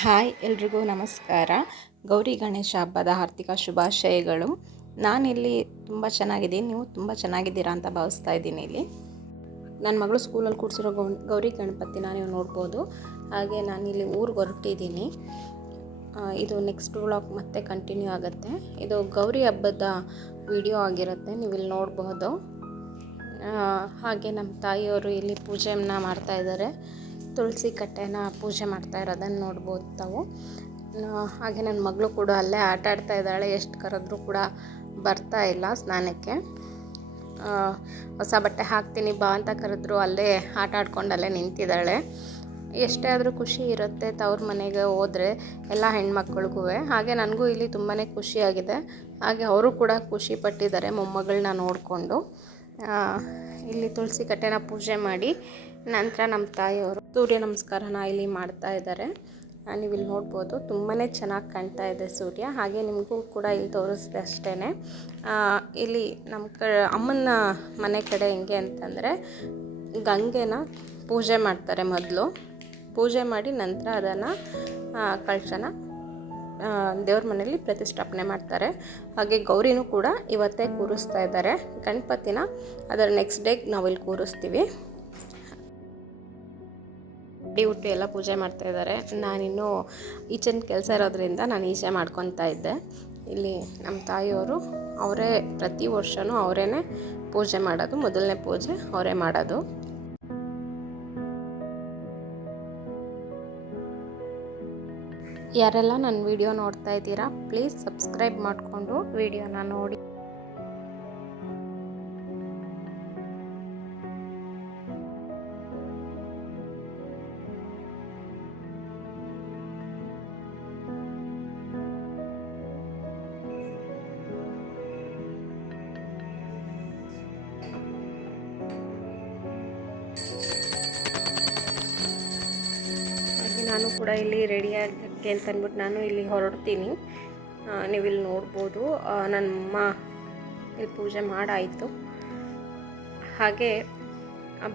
Hi ಎಲ್ರಿಗೂ ನಮಸ್ಕಾರ. ಗೌರಿ ಗಣೇಶ ಹಬ್ಬದ ಆರ್ಥಿಕ ಶುಭಾಶಯಗಳು. ನಾನಿಲ್ಲಿ ತುಂಬ ಚೆನ್ನಾಗಿದ್ದೀನಿ. ನೀವು ತುಂಬ ಚೆನ್ನಾಗಿದ್ದೀರಾ ಅಂತ ಭಾವಿಸ್ತಾ ಇದ್ದೀನಿ ಇಲ್ಲಿ. ನನ್ನ ಮಗಳು ಸ್ಕೂಲಲ್ಲಿ ಕೂಡಿಸಿರೋ ಗೌ, ಗೌರಿ ಗಣಪತಿನ ನೀವು ನೋಡ್ಬೋದು. ಹಾಗೆ ನಾನಿಲ್ಲಿ ಊರಿಗೆ ಹೊರಟಿದ್ದೀನಿ. ಇದು ನೆಕ್ಸ್ಟ್ ವ್ಲಾಗ್ ಮತ್ತೆ ಕಂಟಿನ್ಯೂ ಆಗುತ್ತೆ. ಇದು ಗೌರಿ ಹಬ್ಬದ ವಿಡಿಯೋ ಆಗಿರುತ್ತೆ. ನೀವು ಇಲ್ಲಿ ನೋಡಬಹುದು ಹಾಗೆ ನಮ್ಮ ತಾಯಿಯವರು ಇಲ್ಲಿ ಪೂಜೆಯನ್ನು ಮಾಡ್ತಾ ಇದ್ದಾರೆ. ತುಳಸಿ ಕಟ್ಟೆನ ಪೂಜೆ ಮಾಡ್ತಾ ಇರೋದನ್ನು ನೋಡ್ಬೋದು ತಾವು. ಹಾಗೆ ನನ್ನ ಮಗಳು ಕೂಡ ಅಲ್ಲೇ ಆಟ ಆಡ್ತಾ ಇದ್ದಾಳೆ, ಎಷ್ಟು ಕರೆದ್ರೂ ಕೂಡ ಬರ್ತಾ ಇಲ್ಲ ಸ್ನಾನಕ್ಕೆ. ಹೊಸ ಬಟ್ಟೆ ಹಾಕ್ತೀನಿ ಬಾ ಅಂತ ಕರೆದ್ರು ಅಲ್ಲೇ ಆಟ ಆಡ್ಕೊಂಡು ಅಲ್ಲೇ ನಿಂತಿದ್ದಾಳೆ. ಎಷ್ಟೇ ಆದರೂ ಖುಷಿ ಇರುತ್ತೆ ತವ್ರ ಮನೆಗೆ ಹೋದರೆ, ಎಲ್ಲ ಹೆಣ್ಮಕ್ಳಿಗೂ ಹಾಗೆ ನನಗೂ ಇಲ್ಲಿ ತುಂಬಾ ಖುಷಿಯಾಗಿದೆ ಹಾಗೆ ಅವರು ಕೂಡ ಖುಷಿ ಪಟ್ಟಿದ್ದಾರೆ ಮೊಮ್ಮಗಳನ್ನ ನೋಡಿಕೊಂಡು. ಇಲ್ಲಿ ತುಳಸಿ ಕಟ್ಟೆನ ಪೂಜೆ ಮಾಡಿ ನಂತರ ನಮ್ಮ ತಾಯಿಯವರು ಸೂರ್ಯ ನಮಸ್ಕಾರನ ಇಲ್ಲಿ ಮಾಡ್ತಾ ಇದ್ದಾರೆ. ನೀವು ಇಲ್ಲಿ ನೋಡ್ಬೋದು ತುಂಬಾ ಚೆನ್ನಾಗಿ ಕಾಣ್ತಾ ಇದೆ ಸೂರ್ಯ. ಹಾಗೆ ನಿಮಗೂ ಕೂಡ ಇಲ್ಲಿ ತೋರಿಸಿದೆ ಅಷ್ಟೇ ಇಲ್ಲಿ ನಮ್ಮ ಕ, ಅಮ್ಮನ ಮನೆ ಕಡೆ ಹೆಂಗೆ ಅಂತಂದರೆ ಗಂಗೆನ ಪೂಜೆ ಮಾಡ್ತಾರೆ ಮೊದಲು. ಪೂಜೆ ಮಾಡಿ ನಂತರ ಅದನ್ನು ಕಳಶನ ದೇವ್ರ ಮನೆಯಲ್ಲಿ ಪ್ರತಿಷ್ಠಾಪನೆ ಮಾಡ್ತಾರೆ. ಹಾಗೆ ಗೌರಿನೂ ಕೂಡ ಇವತ್ತೇ ಕೂರಿಸ್ತಾ ಇದ್ದಾರೆ. ಗಣಪತಿನ ಅದರ ನೆಕ್ಸ್ಟ್ ಡೇ ನಾವಿಲ್ಲಿ ಕೂರಿಸ್ತೀವಿ. ಅಡಿ ಹುಟ್ಟು ಎಲ್ಲ ಪೂಜೆ ಮಾಡ್ತಾ ಇದ್ದಾರೆ. ನಾನಿನ್ನೂ ಈಚಿನ ಕೆಲಸ ಇರೋದ್ರಿಂದ ನಾನು ಈಚೆ ಮಾಡ್ಕೊತಾ ಇದ್ದೆ. ಇಲ್ಲಿ ನಮ್ಮ ತಾಯಿಯವರು ಅವರೇ ಪ್ರತಿ ವರ್ಷವೂ ಅವರೇ ಪೂಜೆ ಮಾಡೋದು. ಮೊದಲನೇ ಪೂಜೆ ಅವರೇ ಮಾಡೋದು. ಯಾರೆಲ್ಲ ನನ್ನ ವಿಡಿಯೋ ನೋಡ್ತಾ ಇದ್ದೀರಾ ಪ್ಲೀಸ್ ಸಬ್ಸ್ಕ್ರೈಬ್ ಮಾಡಿಕೊಂಡು ವಿಡಿಯೋನ ನೋಡಿ. ನಾನು ಕೂಡ ಇಲ್ಲಿ ರೆಡಿ ಆಗಕ್ಕೆ ಅಂತ ಅಂದ್ಬಿಟ್ಟು ನಾನು ಇಲ್ಲಿ ಹೊರಡ್ತೀನಿ. ನೀವು ಇಲ್ಲಿ ನೋಡ್ಬೋದು ಆ, ನನ್ನ ಅಮ್ಮ ಇಲ್ಲಿ ಪೂಜೆ ಮಾಡಾಯಿತು. ಹಾಗೆ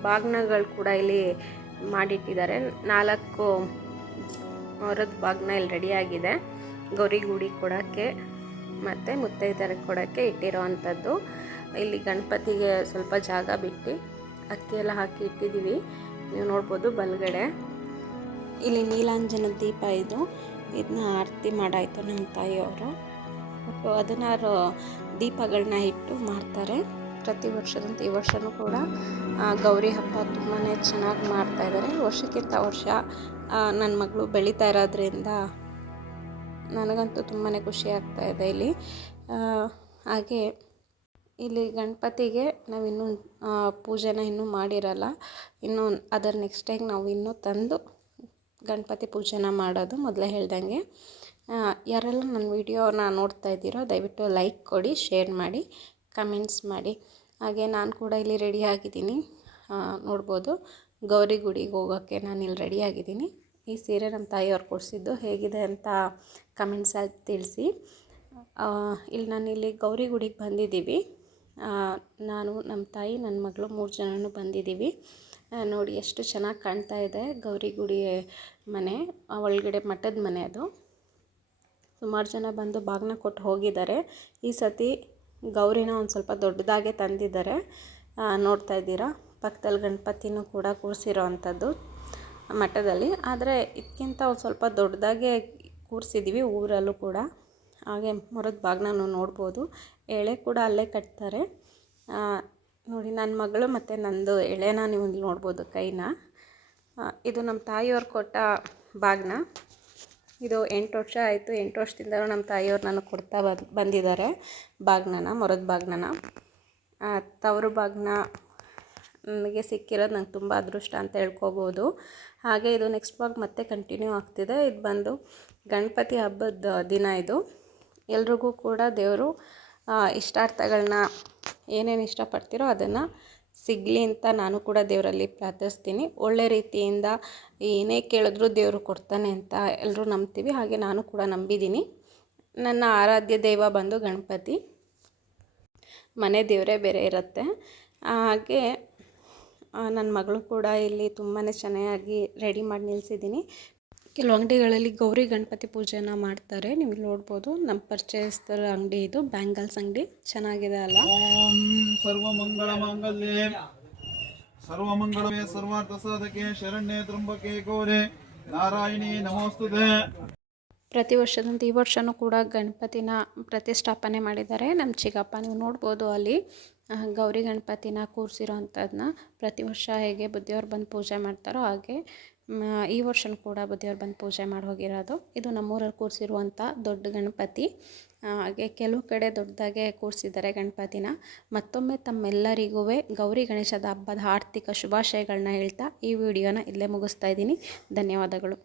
ಬಾಗ್ನಗಳು ಕೂಡ ಇಲ್ಲಿ ಮಾಡಿಟ್ಟಿದ್ದಾರೆ. ನಾಲ್ಕು ಹೊರದ ಬಾಗ್ನ ಇಲ್ಲಿ ರೆಡಿಯಾಗಿದೆ ಗೌರಿ ಗುಡಿ ಕೊಡೋಕ್ಕೆ ಮತ್ತು ಮುತ್ತೈದರ ಕೊಡೋಕ್ಕೆ ಇಟ್ಟಿರೋ ಅಂಥದ್ದು ಇಲ್ಲಿ ಗಣಪತಿಗೆ ಸ್ವಲ್ಪ ಜಾಗ ಬಿಟ್ಟು ಅಕ್ಕಿ ಎಲ್ಲ ಹಾಕಿ ಇಟ್ಟಿದ್ದೀವಿ. ನೀವು ನೋಡ್ಬೋದು ಬಲಗಡೆ. ಇಲ್ಲಿ ನೀಲಾಂಜನ ದೀಪ ಇದು. ಇದನ್ನ ಆರತಿ ಮಾಡಾಯಿತು ನಮ್ಮ ತಾಯಿಯವರು. ಹದಿನಾರು ದೀಪಗಳನ್ನ ಇಟ್ಟು ಮಾಡ್ತಾರೆ. ಪ್ರತಿ ವರ್ಷದಂತೆ ಈ ವರ್ಷವೂ ಕೂಡ ಗೌರಿ ಹಬ್ಬ ತುಂಬಾ ಚೆನ್ನಾಗಿ ಮಾಡ್ತಾ ಇದ್ದಾರೆ ವರ್ಷಕ್ಕಿಂತ ವರ್ಷ ನನ್ನ ಮಗಳು ಬೆಳೀತಾ ಇರೋದ್ರಿಂದ ನನಗಂತೂ ತುಂಬಾ ಖುಷಿ ಆಗ್ತಾ ಇದೆ ಇಲ್ಲಿ. ಹಾಗೆ ಇಲ್ಲಿ ಗಣಪತಿಗೆ ನಾವಿನ್ನೂ ಪೂಜೆನ ಇನ್ನೂ ಮಾಡಿರಲ್ಲ. ಇನ್ನೂ ಅದರ ನೆಕ್ಸ್ಟ್ ಟೈಮ್ ನಾವು ಇನ್ನೂ ತಂದು ಗಣಪತಿ ಪೂಜೆನ ಮಾಡೋದು ಮೊದಲೇ ಹೇಳ್ದಂಗೆ. ಯಾರೆಲ್ಲ ನನ್ನ ವಿಡಿಯೋನ ನೋಡ್ತಾ ಇದ್ದೀರೋ ದಯವಿಟ್ಟು ಲೈಕ್ ಕೊಡಿ, ಶೇರ್ ಮಾಡಿ, ಕಮೆಂಟ್ಸ್ ಮಾಡಿ. ಹಾಗೆ ನಾನು ಕೂಡ ಇಲ್ಲಿ ರೆಡಿ ಆಗಿದ್ದೀನಿ. ನೋಡ್ಬೋದು. ಗೌರಿ ಗುಡಿಗೆ ಹೋಗೋಕ್ಕೆ ನಾನು ಇಲ್ಲಿ ರೆಡಿ ಆಗಿದ್ದೀನಿ. ಈ ಸೀರೆ ನಮ್ಮ ತಾಯಿಯವ್ರು ಕೊಡಿಸಿದ್ದು ಹೇಗಿದೆ ಅಂತ ಕಮೆಂಟ್ಸಲ್ಲಿ ತಿಳಿಸಿ. ಇಲ್ಲಿ ನಾನು ಇಲ್ಲಿ ಗೌರಿ ಗುಡಿಗೆ ಬಂದಿದ್ದೀವಿ. ನಾನು ನಮ್ಮ ತಾಯಿ ನನ್ನ ಮಗಳು ಮೂರು ಜನನೂ ಬಂದಿದ್ದೀವಿ. ನೋಡಿ ಎಷ್ಟು ಚೆನ್ನಾಗಿ ಕಾಣ್ತಾ ಇದೆ ಗೌರಿ ಗುಡಿ ಮನೆ ಒಳಗಡೆ ಮಠದ ಮನೆ ಅದು. ಸುಮಾರು ಜನ ಬಂದು ಬಾಗಿನ ಕೊಟ್ಟು ಹೋಗಿದ್ದಾರೆ. ಈ ಸತಿ ಗೌರಿನ ಒಂದು ಸ್ವಲ್ಪ ದೊಡ್ಡದಾಗೆ ತಂದಿದ್ದಾರೆ. ನೋಡ್ತಾ ಇದ್ದೀರಾ? ಪಕ್ಕದಲ್ಲಿ ಗಣಪತಿನೂ ಕೂಡ ಕೂರಿಸಿರೋ ಅಂಥದ್ದು ಮಠದಲ್ಲಿ. ಆದರೆ ಇದಕ್ಕಿಂತ ಒಂದು ಸ್ವಲ್ಪ ದೊಡ್ಡದಾಗೆ ಕೂರಿಸಿದ್ದೀವಿ ಊರಲ್ಲೂ ಕೂಡ. ಹಾಗೆ ಮರದ ಬಾಗಿನ ನೋಡ್ಬೋದು. ಎಳೆ ಕೂಡ ಅಲ್ಲೇ ಕಟ್ತಾರೆ. ನನ್ನ ಮಗಳು ಮತ್ತು ನಂದು ಎಳೆನ ನೀವು ಇಲ್ಲಿ ನೋಡ್ಬೋದು ಕೈನ. ಇದು ನಮ್ಮ ತಾಯಿಯವ್ರು ಕೊಟ್ಟ ಬಾಗ್ನ. ಇದು ಎಂಟು ವರ್ಷ ಆಯಿತು, ಎಂಟು ವರ್ಷದಿಂದಲೂ ನಮ್ಮ ತಾಯಿಯವ್ರು ನನಗೆ ಕೊಡ್ತಾ ಬಂದು, ಬಂದಿದ್ದಾರೆ ಬಾಗ್ನನ, ಮೊರದ ಬಾಗ್ನನ. ತವರು ಬಾಗ್ನ ನನಗೆ ಸಿಕ್ಕಿರೋದು ನಂಗೆ ತುಂಬ ಅದೃಷ್ಟ ಅಂತ ಹೇಳ್ಕೋಬೋದು. ಹಾಗೆ ಇದು ನೆಕ್ಸ್ಟ್ ಬಾಗ್ ಮತ್ತೆ ಕಂಟಿನ್ಯೂ ಆಗ್ತಿದೆ. ಇದು ಬಂದು ಗಣಪತಿ ಹಬ್ಬದ ದಿನ ಇದು. ಎಲ್ರಿಗೂ ಕೂಡ ದೇವರು ಇಷ್ಟಾರ್ಥಗಳನ್ನ ಏನೇನು ಇಷ್ಟಪಡ್ತೀರೋ ಅದನ್ನು ಸಿಗಲಿ ಅಂತ ನಾನು ಕೂಡ ದೇವರಲ್ಲಿ ಪ್ರಾರ್ಥಿಸ್ತೀನಿ. ಒಳ್ಳೆ ರೀತಿಯಿಂದ ಏನೇ ಕೇಳಿದ್ರೂ ದೇವರು ಕೊಡ್ತಾನೆ ಅಂತ ಎಲ್ಲರೂ ನಂಬ್ತೀವಿ. ಹಾಗೆ ನಾನು ಕೂಡ ನಂಬಿದ್ದೀನಿ. ನನ್ನ ಆರಾಧ್ಯ ದೈವ ಬಂದು ಗಣಪತಿ. ಮನೆ ದೇವರೇ ಬೇರೆ ಇರುತ್ತೆ. ಹಾಗೆ ನನ್ನ ಮಗಳು ಕೂಡ ಇಲ್ಲಿ ತುಂಬಾ ಚೆನ್ನಾಗಿ ರೆಡಿ ಮಾಡಿ ನಿಲ್ಲಿಸಿದ್ದೀನಿ ಕೆಲವು ಅಂಗಡಿಗಳಲ್ಲಿ ಗೌರಿ ಗಣಪತಿ ಪೂಜೆನ ಮಾಡ್ತಾರೆ ನಿಮ್ಗೆ ನೋಡ್ಬೋದು. ನಮ್ಮ ಪರಿಚಯಸ್ಥರ ಅಂಗಡಿ ಇದು ಬ್ಯಾಂಗಲ್ಸ್ ಅಂಗಡಿ. ಚೆನ್ನಾಗಿದೆ ಅಲ್ಲ? ಸರ್ವಮಂಗಳ ಮಾಂಗಲ್ಯೆ. ಸರ್ವಮಂಗಳವೇ ಸರ್ವಾರ್ಥ ಸಾಧಕೆ ಶರಣ್ಯ ತ್ರಂಬಕೆ ಗೌರಿ. ನಾರಾಯಣಿ ನಮೋಸ್ತುತೆ. ಪ್ರತಿ ವರ್ಷದಂತೆ ಈ ವರ್ಷವೂ ಕೂಡ ಗಣಪತಿನ ಪ್ರತಿಷ್ಠಾಪನೆ ಮಾಡಿದ್ದಾರೆ. ನಮ್ಮ ಚಿಕ್ಕಪ್ಪ ನೀವು ನೋಡ್ಬೋದು ಅಲ್ಲಿ ಗೌರಿ ಗಣಪತಿನ ಕೂರಿಸಿರೋ ಅಂಥದ್ದನ್ನ ಪ್ರತಿ ವರ್ಷ ಹೇಗೆ ಬುದ್ಧಿಯವ್ರು ಬಂದು ಪೂಜೆ ಮಾಡ್ತಾರೋ ಹಾಗೆ ಈ ವರ್ಷನೂ ಕೂಡ ಬುದ್ಧಿಯವ್ರು ಬಂದು ಪೂಜೆ ಮಾಡಿ ಹೋಗಿರೋದು. ಇದು ನಮ್ಮೂರಲ್ಲಿ ಕೂರಿಸಿರುವಂಥ ದೊಡ್ಡ ಗಣಪತಿ. ಹಾಗೆ ಕೆಲವು ಕಡೆ ದೊಡ್ಡದಾಗೆ ಕೂರಿಸಿದ್ದಾರೆ ಗಣಪತಿನ. ಮತ್ತೊಮ್ಮೆ ತಮ್ಮೆಲ್ಲರಿಗೂ ಗೌರಿ ಗಣೇಶದ ಹಬ್ಬದ ಆರ್ಥಿಕ ಶುಭಾಶಯಗಳನ್ನ ಹೇಳ್ತಾ ಈ ವಿಡಿಯೋನ ಇಲ್ಲೇ ಮುಗಿಸ್ತಾ ಇದ್ದೀನಿ. ಧನ್ಯವಾದಗಳು.